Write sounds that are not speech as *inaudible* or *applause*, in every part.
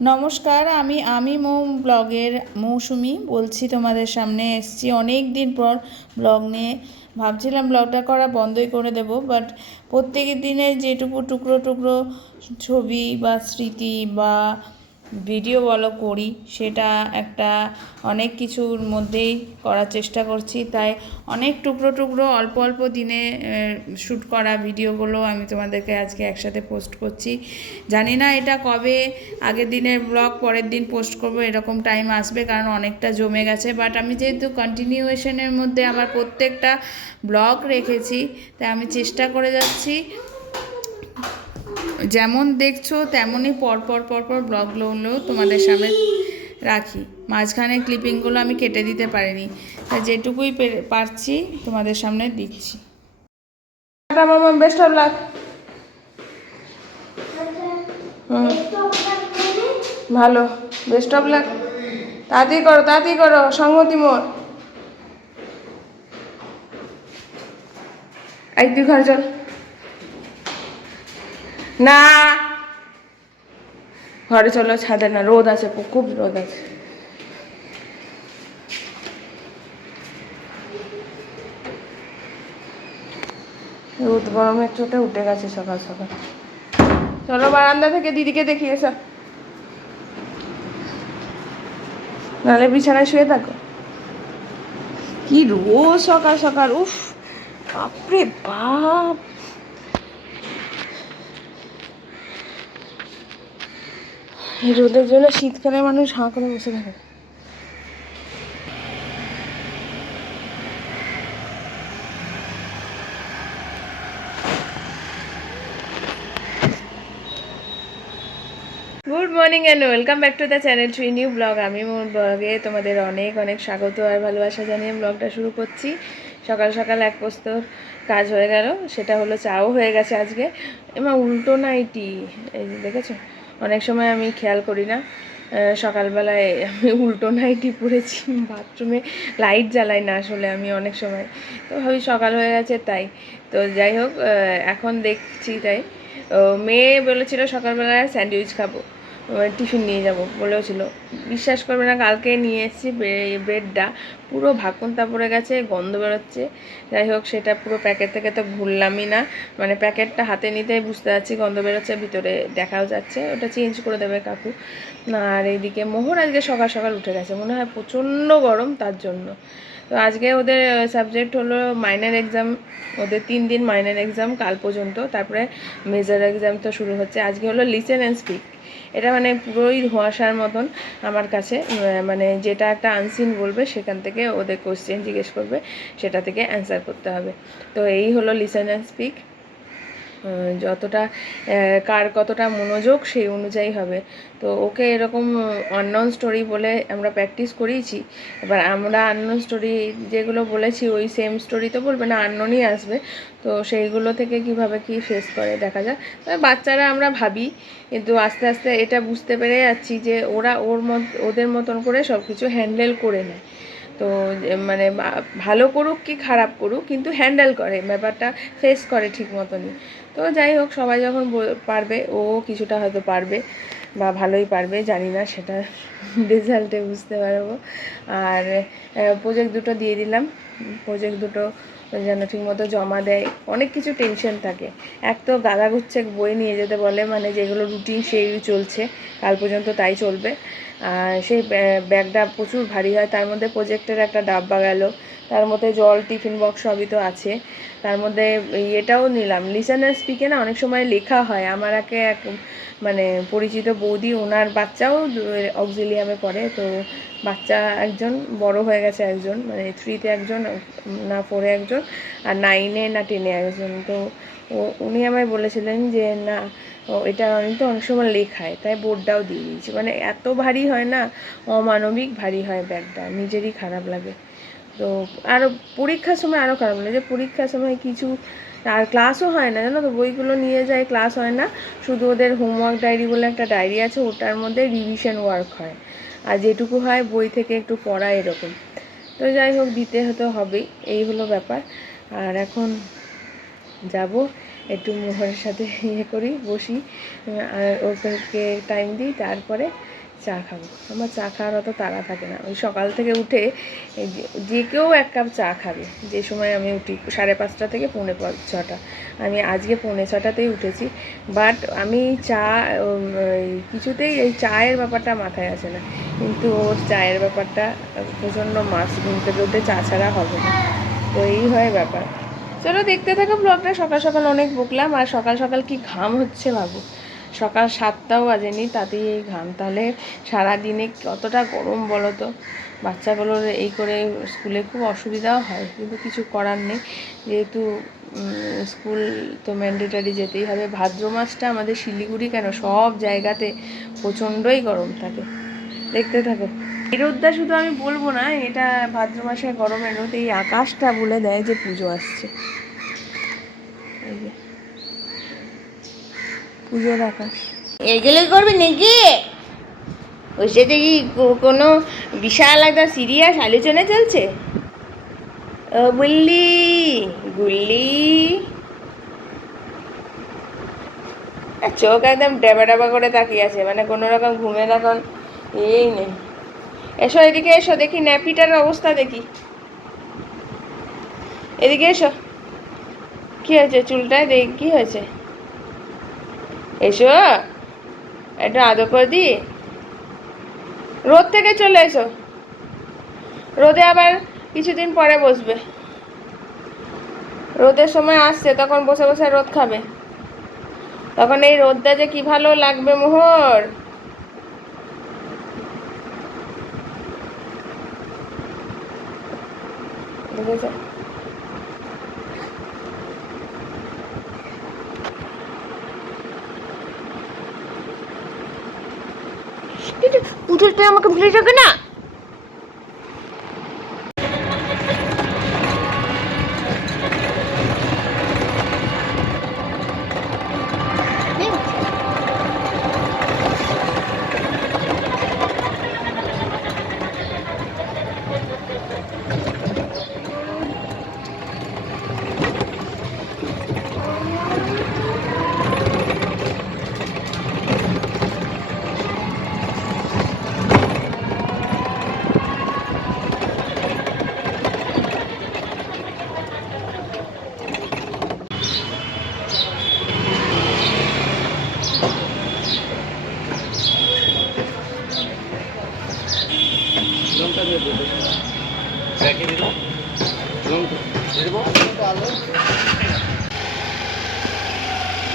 নমস্কার, আমি আমি মো ব্লগের মৌসুমি বলছি তোমাদের সামনে। এসছি অনেক দিন পর ব্লগ নিয়ে। ভাবছিলাম ব্লগটা করা বন্ধই করে দেব বাট প্রত্যেকের দিনের যেটুকু টুকরো টুকরো ছবি বা স্মৃতি বা ভিডিও বলো করি, সেটা একটা অনেক কিছুর মধ্যেই করার চেষ্টা করছি। তাই অনেক টুকরো টুকরো, অল্প অল্প দিনে শ্যুট করা ভিডিওগুলো আমি তোমাদেরকে আজকে একসাথে পোস্ট করছি। জানি না এটা কবে আগের দিনের ব্লগ, পরের দিন পোস্ট করব, এরকম টাইম আসবে, কারণ অনেকটা জমে গেছে। বাট আমি যেহেতু কন্টিনিউয়েশনের মধ্যে আমার প্রত্যেকটা ব্লগ রেখেছি, তাই আমি চেষ্টা করে যাচ্ছি। যেমন দেখছ, তেমনই পরপর পরপর ব্লগগুলো তোমাদের সামনে রাখি। মাঝখানে ক্লিপিংগুলো আমি কেটে দিতে পারিনি। তাই যেটুকুই পারছি, তোমাদের সামনে দিচ্ছি। বেস্ট অফ লাক ভালো বেস্ট অফ লাক তাড়াতাড়ি করো তাড়াতাড়ি করো, সংহতি মোর এই, তুই ঘর চল। না। ঘরে চলো, ছাদে না, রোদ আছে খুব রোদ আছে। রোদ গরমের চোটে উঠে গেছে সকাল সকাল। চলো, বারান্দা থেকে দিদিকে দেখিয়ে এসো। নাহলে বিছানায় শুয়ে থাকো। কি রোজ সকাল সকাল, উফ, বাপরে বাপ। রোদের জন্য শীতকালে মানুষ হাঁ করে বসে থাকে। Good morning and welcome back to the channel tree new vlog আমি মোর ব্লগে তোমাদের অনেক অনেক স্বাগত আর ভালোবাসা জানিয়ে ব্লগটা শুরু করছি। সকাল সকাল এক পোস্তর কাজ হয়ে গেল, সেটা হলো চাও হয়ে গেছে আজকে। এমা উল্টো নাইটি, এই দেখেছ? অনেক সময় আমি খেয়াল করি না সকালবেলায় আমি উল্টো নাইটি পড়েছি বাথরুমে লাইট জ্বালাই না আসলে আমি অনেক সময়। তো ভাবি সকাল হয়ে গেছে তাই। তো যাই হোক এখন দেখছি তাই। মেয়ে বলেছিল সকালবেলায় স্যান্ডউইচ খাব। টিফিন নিয়ে যাব বলেছিল বিশ্বাস করবে না, কালকে নিয়ে এসেছি ব্রেডটা পুরো ভাকুনতা পড়ে গেছে, গন্ধ বেরোচ্ছে। যাই হোক, সেটা পুরো প্যাকেট থেকে তো ভুললামই না। মানে প্যাকেটটা হাতে নিতেই বুঝতে পারছি, গন্ধ বেরোচ্ছে, ভিতরে দেখাও যাচ্ছে। ওটা চেঞ্জ করে দেবে কাকু। আর এইদিকে মোহর আজকে সকাল সকাল উঠে গেছে। মনে হয় প্রচণ্ড গরম তার জন্য। তো আজকে ওদের সাবজেক্ট হলো মাইনার এক্সাম ওদের তিন দিন মাইনার এক্সাম কাল পর্যন্ত। তারপরে মেজর এক্সাম তো শুরু হচ্ছে। আজকে হলো লিসেন অ্যান্ড স্পিক এটা মানে পুরোই ধোঁয়াশার মতন আমার কাছে মানে যেটা একটা আনসিন বলবে সেখান থেকে ওদের কোশ্চেন জিজ্ঞেস করবে, সেটা থেকে অ্যান্সার করতে হবে। তো এই হলো লিসেন অ্যান্ড স্পিক যতটা কার কতটা মনোযোগ সেই অনুযায়ী হবে। তো ওকে এরকম অননোন স্টোরি বলে আমরা প্র্যাকটিস করিয়েছি। এবার আমরা আননোন স্টোরি যেগুলো বলেছি, ওই সেম স্টোরি তো বলবে না আননোনই আসবে। তো সেইগুলো থেকে কীভাবে কি ফেস করে দেখা যাক। তবে বাচ্চারা আমরা ভাবি, কিন্তু আস্তে আস্তে এটা বুঝতে পেরে যাচ্ছি যে ওরা ওর মত, ওদের মতন করে সব কিছু হ্যান্ডেল করে নেয়। তো মানে ভালো করুক কি খারাপ করুক, কিন্তু হ্যান্ডেল করে, ব্যাপারটা ফেস করে ঠিক মতনই। তো যাই হোক, সবাই যখন পারবে, ও কিছুটা হয়তো পারবে বা ভালোই পারবে, জানি না সেটা *laughs* রেজাল্টে বুঝতে পারব। আর প্রজেক্ট দুটো দিয়ে দিলাম। প্রজেক্ট দুটো যেন ঠিকমতো জমা দেয়, অনেক কিছু টেনশন থাকে। এক তো গাদাগুচ্ছে বই নিয়ে যেতে বলে মানে যেগুলো রুটিন সেই চলছে, কাল পর্যন্ত তাই চলবে। সেই ব্যা- ব্যাগটা প্রচুর ভারী হয়। তার মধ্যে প্রজেক্টের একটা ডাব্বা গেল। তার মধ্যে জল, টিফিন বক্স সবই তো আছে। তার মধ্যে এটাও নিলাম। লিসেনার স্পিকে না অনেক সময় লেখা হয়। আমার একে এক মানে পরিচিত বৌদি, ওনার বাচ্চাও অক্সিলিয়ামে পড়ে। তো বাচ্চা একজন, বড় হয়ে গেছে একজন মানে থ্রিতে একজন, না ফোরে একজন, আর নাইনে না টেনে একজন। তো উনি আমায় বলেছিলেন যে, না এটা আমি তো অনেক সময় লেখায়, তাই বোর্ডটাও দিয়ে দিয়েছি। মানে এত ভারী হয় না, অমানবিক ভারী হয় ব্যাগটা, নিজেরই খারাপ লাগে। তো আরও পরীক্ষার সময় আরও খারাপ লাগে, যে পরীক্ষার সময় কিছু, আর ক্লাসও হয় না, জানো তো, বইগুলো নিয়ে যায় ক্লাস হয় না, শুধু ওদের হোমওয়ার্ক ডায়েরি বলে একটা ডায়েরি আছে, ওটার মধ্যে রিভিশন ওয়ার্ক হয়। আর যেটুকু হয়, বই থেকে একটু পড়া এরকম। তো যাই হোক, দিতে হতে হবেই, এই হলো ব্যাপার। আর এখন যাব একটু মোহরের সাথে ইয়ে করি, বসি আর ওকে টাইম দিই, তারপরে চা খাব। আমার চা খাওয়ার অত তাড়া থাকে না। ওই সকাল থেকে উঠে যে- কেউ এক কাপ চা খাবে। যে সময় আমি উঠি সাড়ে পাঁচটা থেকে পৌনে ছটা। আমি আজকে পৌনে ছটাতেই উঠেছি। বাট আমি চা কিছুতেই এই চায়ের ব্যাপারটা মাথায় আসে না। কিন্তু ওর চায়ের ব্যাপারটা প্রচণ্ড মাছ ঘুম থেকে উঠে চা ছাড়া হবে না। তো এই হয় ব্যাপার। চলো দেখতে থাকো ব্লগটা সকাল সকাল অনেক বকলাম আর সকাল সকাল কি ঘাম হচ্ছে ভাবো সকাল সাতটাও বাজেনি, তাতেই এই ঘাম। তাহলে সারাদিনে কতটা গরম বলো তো? বাচ্চাগুলোর এই করে স্কুলে খুব অসুবিধাও হয়, কিন্তু কিছু করার নেই। যেহেতু স্কুল তো ম্যান্ডেটারি যেতেই হবে। ভাদ্র মাসটা আমাদের শিলিগুড়ি কেন? সব জায়গাতে প্রচণ্ডই গরম থাকে। দেখতে থাকো। এই রোদটা শুধু আমি বলব না, এটা ভাদ্র মাসের গরমের রোদ এই আকাশটা বলে দেয় যে পুজো আসছে। এই যে। পুজোর আকাশ। এগুলো করবে নাকি? ওই সাথে কি কোনো বিশাল একটা সিরিয়াস আলোচনা চলছে? ও বুল্লি গুল্লি। চোখ একদম ডেবা ডেবা করে তাকিয়ে আছে মানে কোনো রকম ঘুমের এখন এই নেই। এসো, এদিকে এসো, দেখি ন্যাপিটার অবস্থা দেখি। এদিকে এসো। কি হয়েছে চুলটায়? দেখি, কি হয়েছে? এসো, একটু আদর করে দি। রোদ থেকে চলে এসো। রোদে আবার কিছুদিন পরে বসবে। রোদের সময় আসছে, তখন বসে বসে রোদ খাবে। তখন এই রোদটা যে কি ভালো লাগবে মোহর। দেখেছ পুতুলটা আমাকে ভুলে যাবে না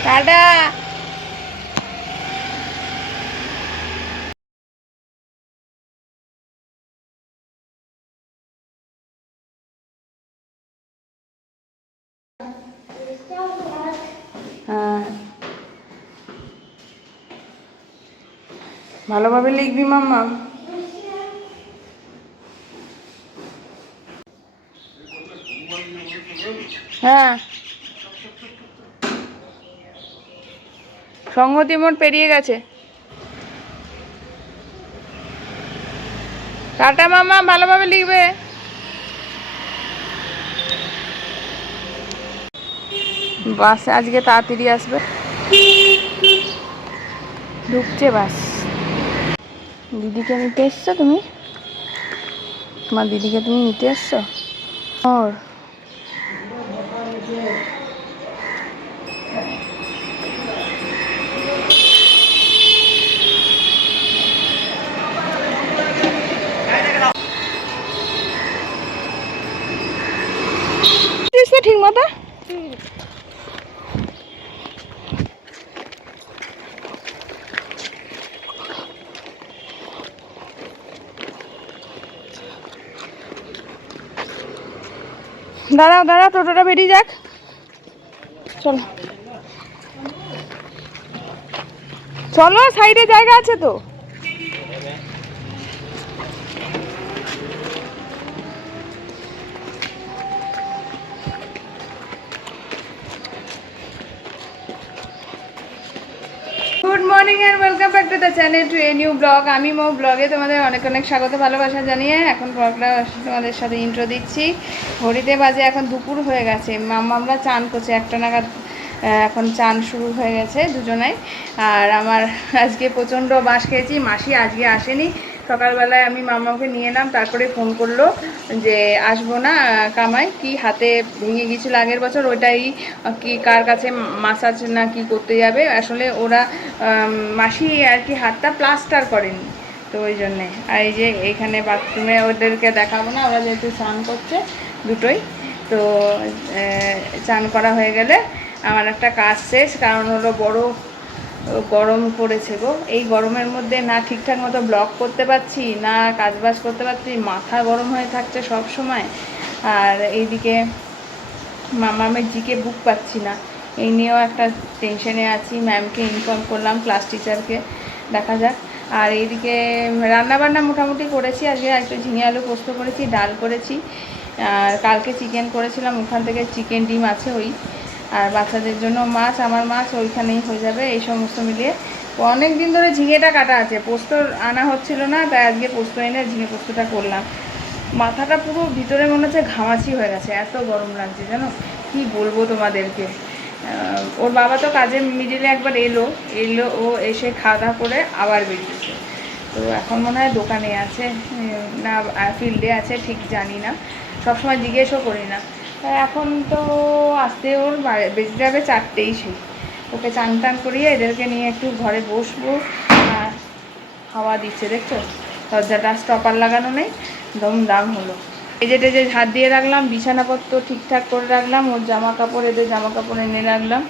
টাটা হ্যাঁ ভালোভাবে লিখবি, মাম্মা। হ্যাঁ। সংহতি মোট পেরিয়ে গেছে। টাটা মামা ভালোভাবে লিখবে। বাস, আজকে তাড়াতাড়ি আসবে। ঢুকছে বাস। দিদিকে নিতে এসছো তুমি? তোমার দিদিকে তুমি নিতে এসছো? ওর। ঠিক মতো? দাঁড়াও দাঁড়াও টোটোটা বেরিয়ে যাক। চলো। চলো সাইডে জায়গা আছে তো। Channel to a new vlog আমি মো ব্লগে তোমাদের অনেক অনেক স্বাগত, ভালোবাসা জানিয়ে এখন ব্লগটা তোমাদের সাথে ইন্ট্রো দিচ্ছি। ঘড়িতে বাজে এখন দুপুর হয়ে গেছে। আমরা চান করছি, একটা নাগাদ এখন চান শুরু হয়ে গেছে দুজনাই। আর আমার আজকে প্রচণ্ড বাঁশ খেয়েছি, মাসি আজকে আসেনি। সকালবেলায় আমি মামাকে নিয়ে এলাম, তারপরে ফোন করল যে আসব না কামাই, কি হাতে ভেঙে গিয়েছিল আগের বছর, ওইটাই কি কার কাছে মাসাজ না কি করতে যাবে? আসলে ওরা মাসি আর কি হাতটা প্লাস্টার করেনি, তো ওই জন্যে। আর এই যে এখানে বাথরুমে ওদেরকে দেখাবো না, ওরা যেহেতু স্নান করছে দুটোই, তো চান করা হয়ে গেলে আমার একটা কাজ শেষ, কারণ হলো বড় গরম পড়েছে গো। এই গরমের মধ্যে না ঠিকঠাক মতো ব্লক করতে পারছি, না কাজবাজ করতে পারছি, মাথা গরম হয়ে থাকছে সব সময়। আর এইদিকে মামামের জিকে বুক পাচ্ছি না। এই নিয়েও একটা টেনশনে আছি। ম্যামকে ইনফর্ম করলাম ক্লাস টিচারকে দেখা যাক। আর এইদিকে রান্নাবান্না মোটামুটি করেছি। আজকে একটু ঝিঙে আলু পোস্ত করেছি, ডাল করেছি। আর কালকে চিকেন করেছিলাম। ওখান থেকে চিকেন ডিম আছে ওই। আর বাচ্চাদের জন্য মাছ, আমার মাছ ওইখানেই হয়ে যাবে, এই সমস্ত মিলিয়ে। অনেক দিন ধরে ঝিঙেটা কাটা আছে, পোস্ত আনা হচ্ছিল না, তাই আজকে পোস্ত এনে ঝিঙে পোস্তটা করলাম। মাথাটা পুরো ভিতরে মনে হচ্ছে ঘামাচি হয়ে গেছে, এত গরম লাগছে জানো? কি বলব তোমাদেরকে? ওর বাবা তো কাজে মিডিলে একবার এলো এলো, ও এসে খাওয়া দাওয়া করে আবার বেরিয়েছে। তো এখন মনে হয় দোকানে আছে না, ফিল্ডে আছে, ঠিক জানি না। সবসময় জিজ্ঞেসও করি না। তা এখন তো আসতে ওর বেজে যাবে চারটেই সেই ওকে চান টান করিয়ে এদেরকে নিয়ে একটু ঘরে বসবো আর হাওয়া দিচ্ছে, দেখছ? দরজাটা স্টপার লাগানো নেই, দম দাম হলো। এজে টেজে হাত দিয়ে রাখলাম, বিছানাপত্র ঠিকঠাক করে রাখলাম, ওর জামা কাপড় এদের জামা কাপড় এনে রাখলাম।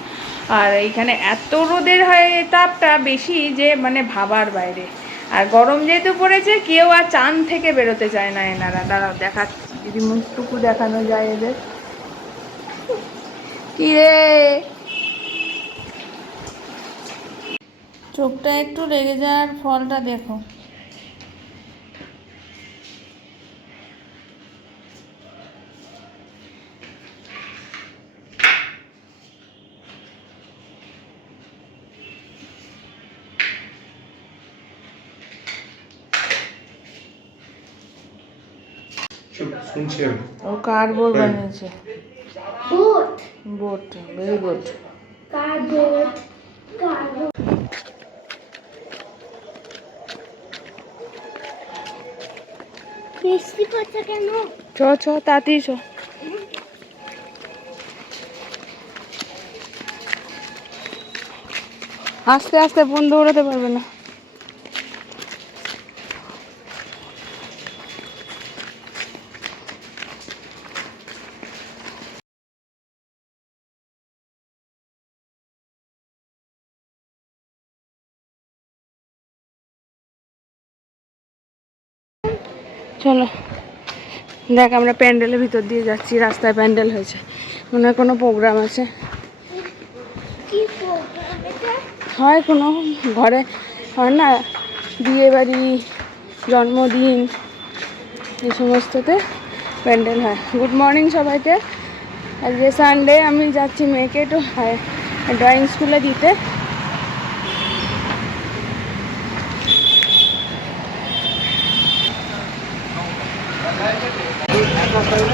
আর এইখানে এত রোদের হয় তাপটা বেশি যে মানে ভাবার বাইরে। আর গরম যেহেতু পড়েছে, কেউ আর চান থেকে বেরোতে চায় না এনারা। দাঁড়াও দেখাচ্ছি যদি মুখটুকু দেখানো যায় এদের। কি রে? চোখটা একটু লেগে যাওয়ার ফলটা দেখো। ও কার্ডবোর্ড বানিয়েছে। Boat. বোট ভেরি গুড চ চ তাড়াতাড়ি চ। আস্তে আস্তে ফোন দৌড়াতে পারবে না। চলো। দেখ আমরা প্যান্ডেলের ভিতর দিয়ে যাচ্ছি রাস্তায় প্যান্ডেল হয়েছে। মনে হয় কোনো প্রোগ্রাম আছে। কি হয় কোনো ঘরে হয় না বিয়ে বাড়ি জন্মদিন এই সমস্ততে প্যান্ডেল হয়। গুড মর্নিং সবাইকে। আজকে সানডে আমি যাচ্ছি মেয়েকে একটু ড্রয়িং স্কুলে দিতে একটা কি করে থাকবে একটা হাড়ি তো না না ওই যে হাড়ি তো একটা মানে ডবল আছে দুটো তিনটে বলে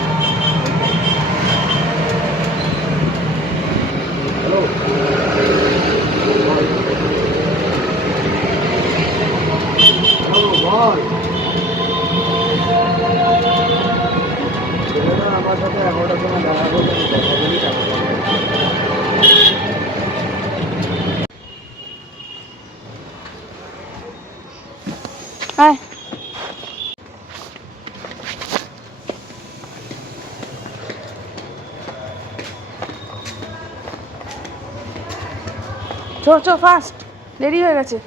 চো চো ফাস্ট দেরি হয়ে গেছে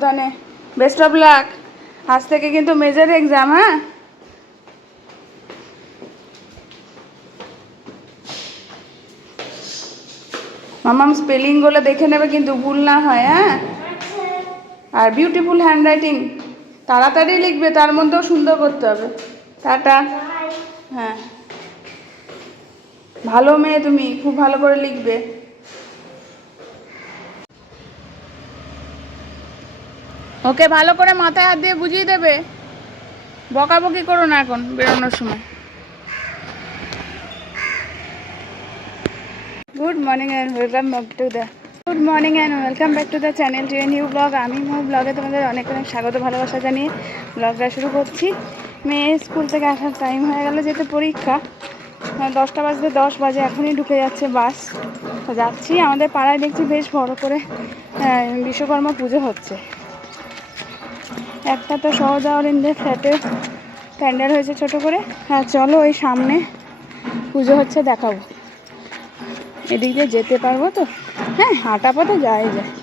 সাবধানে। বেস্ট অফ লাক আজ থেকে কিন্তু মেজর এক্সাম হ্যাঁ? মামাম স্পেলিংগুলো দেখে নেবে কিন্তু ভুল না হয় হ্যাঁ? আর বিউটিফুল হ্যান্ডরাইটিং তাড়াতাড়ি লিখবে, তার মধ্যেও সুন্দর করতে হবে। টাটা। হ্যাঁ। ভালো মেয়ে তুমি, খুব ভালো করে লিখবে। ওকে ভালো করে মাথায় হাত দিয়ে বুঝিয়ে দেবে। বকাবকি করো না এখন বেরোনোর সময়। Good morning and welcome back to the good morning and welcome back to the channel to a new vlog আমি মোর ব্লগে তোমাদের অনেক অনেক স্বাগত, ভালোবাসা জানিয়ে ব্লগটা শুরু করছি। মেয়ে স্কুল থেকে আসার টাইম হয়ে গেল যেতে পরীক্ষা। দশটা বাজতে দশ বাজে, এখনই ঢুকে যাচ্ছে বাস। তো যাচ্ছি, আমাদের পাড়ায় দেখছি বেশ বড় করে বিশ্বকর্মা পুজো হচ্ছে। একটা তো সহজা অরিন্দের ফ্ল্যাটে প্যান্ডেল হয়েছে ছোট করে। হ্যাঁ চলো ওই সামনে পুজো হচ্ছে দেখাবো। এদিক দিয়ে যেতে পারব তো? হ্যাঁ হাঁটা পথে যাই। যায়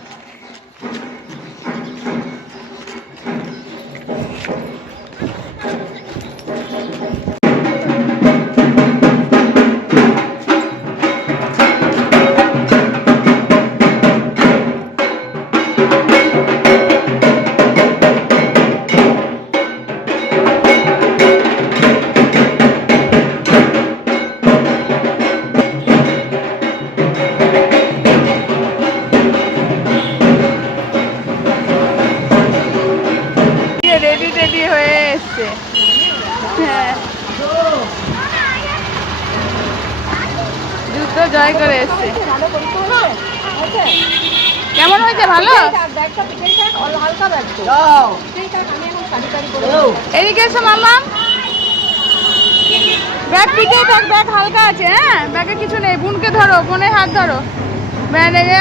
হাত ধরো।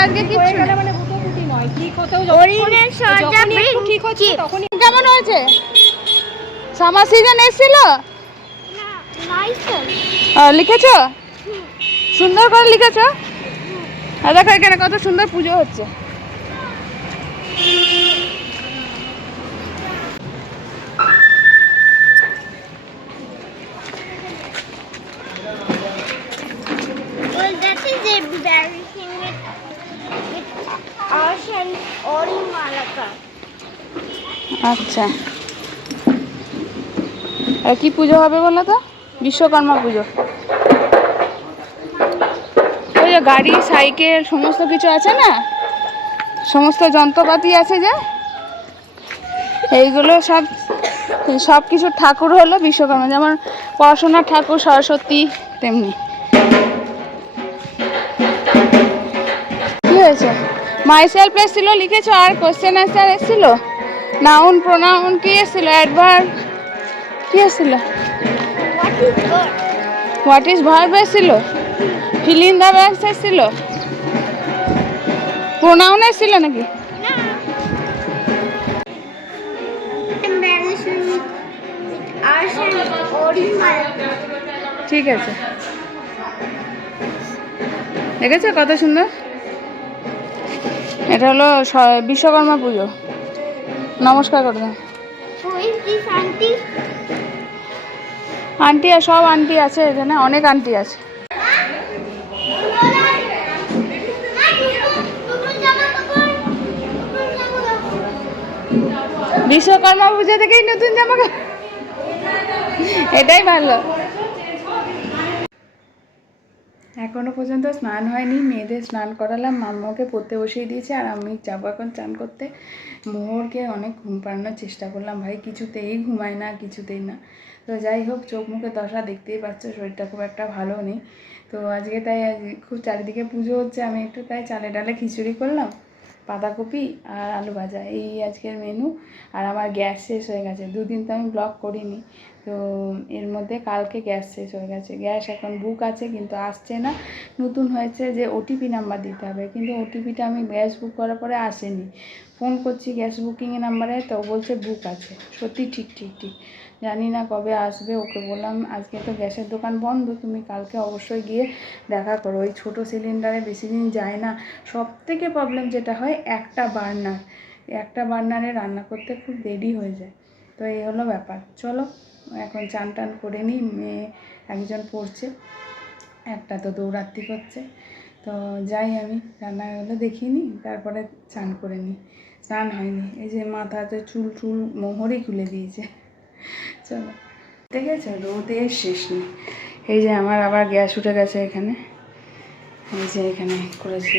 আজকে বৃষ্টি কেমন হয়েছে? সামার সিজন এসেছিল? লিখেছ লিখেছো? সুন্দর করে লিখেছো? দেখো এখানে কত সুন্দর পুজো হচ্ছে। আচ্ছা আর কি পুজো হবে বলো তো? বিশ্বকর্মা পুজো। ওই যে গাড়ি, সাইকেল, সমস্ত কিছু আছে না? সমস্ত যন্ত্রপাতি আছে যে? এইগুলো সব সব কিছু ঠাকুর হলো বিশ্বকর্মা। যেমন পড়াশোনার ঠাকুর, সরস্বতী, তেমনি। কি হয়েছে? মাইসেলফ এসেছিল, লিখেছো? আর কোশ্চেন অ্যান্সার এসেছিল? নাউন প্রোনাউন কি এসেছিল অ্যাডভার্ব কি এসেছিল What is good? What is verb এসেছিল ফিল ইন দ্য ব্যাংকস এসেছিল প্রোনাউন এসেছিল নাকি. ঠিক আছে। দেখেছ কত সুন্দর? এটা হলো বিশ্বকর্মা পুজো। নমস্কার করে auntie? আন্টি, সব আন্টি আছে এখানে, অনেক আন্টি আছে। বিশ্বকর্মা পুজো থেকেই নতুন জামা এটাই ভালো। এখনও পর্যন্ত স্নান হয়নি, মেয়েদের স্নান করালাম, মাম্মাকে পড়তে বসিয়ে দিয়েছে, আর আমি যাব এখন চান করতে। মোহরকে অনেক ঘুম পাড়ানোর চেষ্টা করলাম, ভাই কিছুতেই ঘুমায় না, কিছুতেই না। তো যাই হোক, চোখ মুখে দশা দেখতেই পাচ্ছ, শরীরটা খুব একটা ভালো নেই। তো আজকে তাই খুব চারিদিকে পুজো হচ্ছে, আমি একটু তাই চালে ডালে খিচুড়ি করলাম। বাঁধাকপি আর আলু ভাজা, এই আজকের মেনু আর আমার গ্যাস শেষ হয়ে গেছে। দুদিন তো আমি ব্লগ করিনি। তো এর মধ্যে কালকে গ্যাস শেষ হয়ে গেছে। গ্যাস এখন বুক আছে, কিন্তু আসছে না। নতুন হয়েছে যে ওটিপি নাম্বার দিতে হবে। কিন্তু ওটিপিটা আমি গ্যাস বুক করার পরে আসেনি। ফোন করছি গ্যাস বুকিংয়ের নাম্বারে তো বলছে বুক আছে। সত্যি ঠিক ঠিক ঠিক। জানি না কবে আসবে, ওকে বললাম, আজকে তো গ্যাসের দোকান বন্ধ, তুমি কালকে অবশ্যই গিয়ে দেখা করো। ওই ছোটো সিলিন্ডারে বেশি দিন যায় না। সব থেকে প্রবলেম যেটা হয়, একটা বার্নার একটা বার্নারে রান্না করতে খুব দেরি হয়ে যায়। তো এই হলো ব্যাপার। চলো, এখন চান টান করে নিই, মেয়ে একজন পড়ছে, একটা তো দৌড়াত্তি করছে। তো যাই আমি রান্নাগুলো দেখিয়ে নিই, তারপরে চান করে নিই। স্নান হয়নি, এই যে মাথাতে চুল চুল মোহরই খুলে দিয়েছে। চলো। দেখেছ রোদের শেষ নেই। এই যে আমার আবার গ্যাস উঠে গেছে এখানে। এই যে এখানে করেছি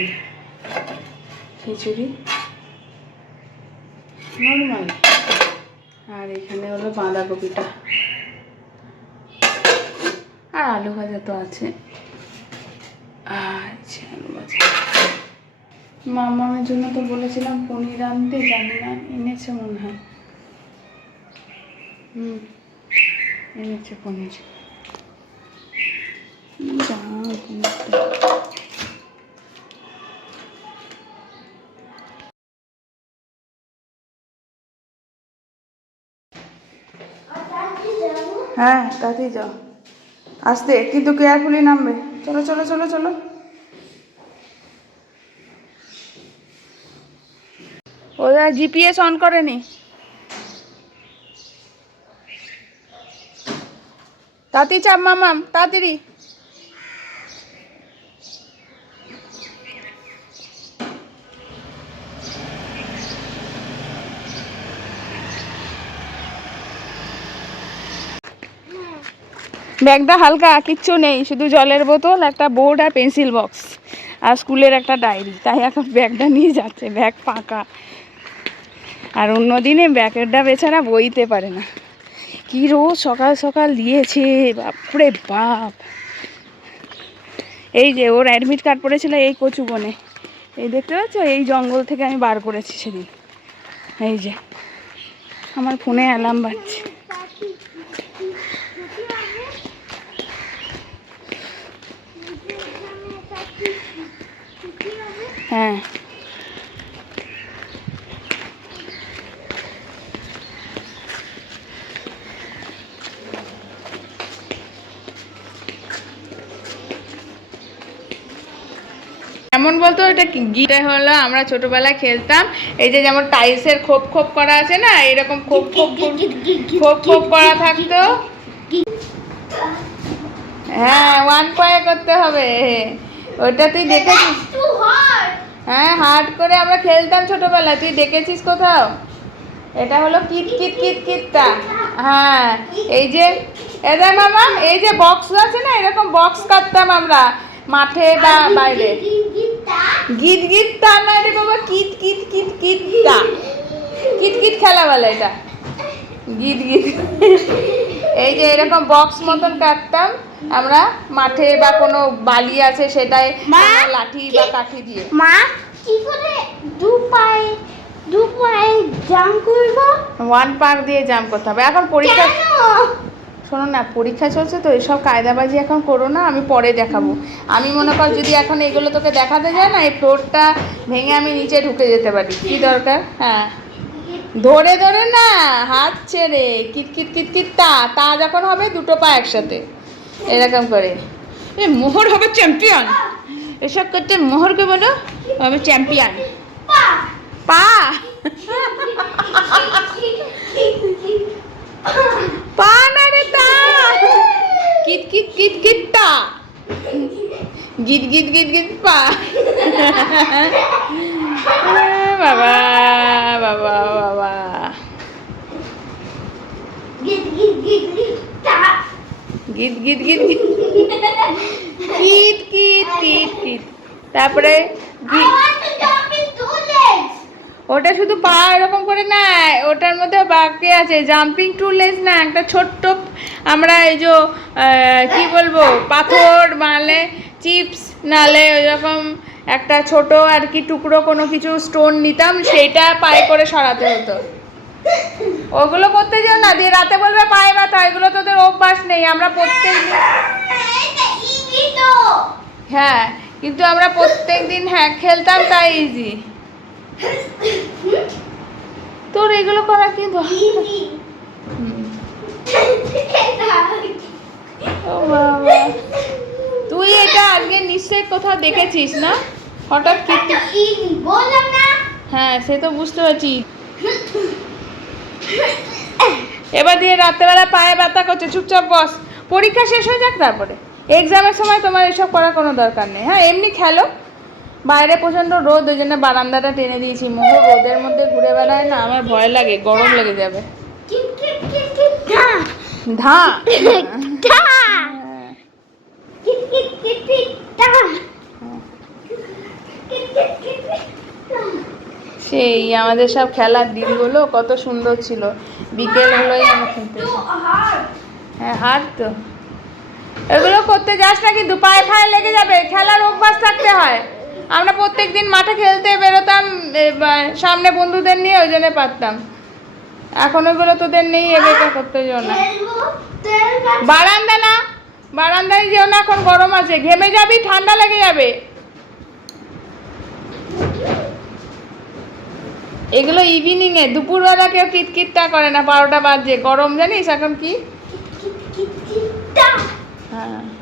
খিচুড়ি। নর্মাল। আর এখানে হলো বাঁধাকপিটা। আর আলু ভাজা তো আছে। আচ্ছা আলু ভাজা। মামামের জন্য তো বলেছিলাম পনির আনতে, জানি না, এনেছে মনে হয়। হ্যাঁ তাতেই যাও। আসতে, কিন্তু কেয়ারফুলি নামবে? চলো চলো চলো চলো। ওরা জিপিএস অন করেনি। তাড়াতাড়ি চাপ মামাম তাড়াতাড়ি। ব্যাগটা হালকা, কিচ্ছু নেই, শুধু জলের বোতল, একটা বোর্ড আর পেন্সিল বক্স আর স্কুলের একটা ডায়েরি। তাই এখন ব্যাগটা নিয়ে যাচ্ছে, ব্যাগ ফাঁকা। আর অন্য দিনে ব্যাগেরটা বেচারা বইতে পারে না। কি রোজ সকাল সকাল দিয়েছে, বাপরে বাপ। এই যে ওর অ্যাডমিট কার্ড পড়েছিল এই কচু বনে। এই দেখতে পাচ্ছ? এই জঙ্গল থেকে আমি বার করেছি সেদিন। এই যে, আমার ফোনে অ্যালার্ম বাজছে। হ্যাঁ। এমন বলতো এটা গিটা হলো আমরা ছোটবেলায় খেলতাম। এই যে যেমন টাইলসের খোপ খোপ করা আছে না এরকম খোপ খোপ খোপ- খোপ খোপ করা থাকতো। হ্যাঁ ওয়ান পায়ে করতে হবে। ওটা তুই দেখেছিস? হ্যাঁ হার্ড করে আমরা খেলতাম ছোটবেলায়। তুই দেখেছিস কোথাও? এটা হলো কিট কিট কিট কিটটা। হ্যাঁ এই যে এদের মামা এই যে বক্স আছে না এরকম বক্স কাটতাম আমরা মাঠে বা বাইরে। গিট গিট তা নয় রে বাবা কিট কিট কিট কিটটা কিট কিট খেলা বলে এটা। গিট গিট এই যে এরকম বক্স মতন কাটতাম আমরা মাঠে বা কোনো বালি আছে সেটাই লাঠি বা কাঠি দিয়ে। মা কি করে দু পায়ে দু পায়ে জাম করব? ওয়ান পার্ক দিয়ে জাম করতে হবে। এখন পরীক্ষা শোনো না পরীক্ষা চলছে তো এসব কায়দাবাজি এখন করো না আমি পরে দেখাবো। আমি মনে কর যদি এখন এগুলো তোকে দেখাতে যায় না এই ফ্লোরটা ভেঙে আমি নিচে ঢুকে যেতে পারি। কি দরকার? হ্যাঁ। ধরে ধরে না হাত ছেড়ে কিট কিট কিট কিট তা তা যখন হবে দুটো পা একসাথে। এরকম করে। এ মোহর হবে চ্যাম্পিয়ন। এসব করতে মোহরকে বলো হবে চ্যাম্পিয়ন। পা। *laughs* *laughs* পা পা না রে তা কিট কিট কিট কিট তা গিট গিট গিট গিট পা বাবা বাবা বাবা গিট গিট গিট গিট টা গিট গিট গিট গিট কিট কিট কিট কিট তারপরে I গিট ওটা শুধু পা এরকম করে নেয় ওটার মধ্যে বাকি আছে। জাম্পিং টু লেস না একটা ছোট্ট আমরা এই যে কি বলব পাথর মানে চিপস নালে ওইরকম একটা ছোট আর কি টুকরো কোনো কিছু স্টোন নিতাম সেইটা পায়ে করে সরাতে হতো। ওগুলো করতে যেও না দিয়ে রাতে বলবে পায়ে ব্যথা এগুলো তোদের অভ্যাস নেই আমরা প্রত্যেক তো। হ্যাঁ কিন্তু আমরা প্রত্যেক দিন হ্যাঁ খেলতাম তাই ইজি তোর এগুলো করা কি তুই এটা আজকে নিশ্চয়ই কোথাও দেখেছিস না? হঠাৎ কি হ্যাঁ সে তো বুঝতে পারছি। এবার দিয়ে রাত্রেবেলা পায়ে ব্যথা করছে চুপচাপ বস। পরীক্ষা শেষ হয়ে যাক তারপরে। এক্সামের সময় তোমার এসব করার কোনো দরকার নেই। হ্যাঁ এমনি খেলো। বাইরে প্রচণ্ড রোদ, ওই জন্য বারান্দাটা টেনে দিয়েছি। মোহ রোদের মধ্যে ঘুরে বেড়ায় না, আমার ভয় লাগে, গরম লেগে যাবে। সেই, আমাদের সব খেলার দিনগুলো কত সুন্দর ছিল। বিকেল হলোই খেলতে হ্যাঁ হার তো। এগুলো করতে যাস না কিন্তু পায়ে ফায়ে লেগে যাবে। খেলার অভ্যাস থাকতে হয়। আমরা প্রত্যেক দিন মাঠে খেলতে বেরোতাম সামনে বন্ধুদের নিয়ে ওই জন্য পারতাম। এখন ওইগুলো তোদের নেই এবেকা করতে যেও না। বারান্দা না বারান্দায় যেও না এখন গরম আছে। ঘেমে যাবি ঠান্ডা লেগে যাবে। এগুলো ইভিনিং এ দুপুরবেলা কেউ কিটকিটটা করে না বারোটা বাজে। গরম জানিস এখন কি? হ্যাঁ।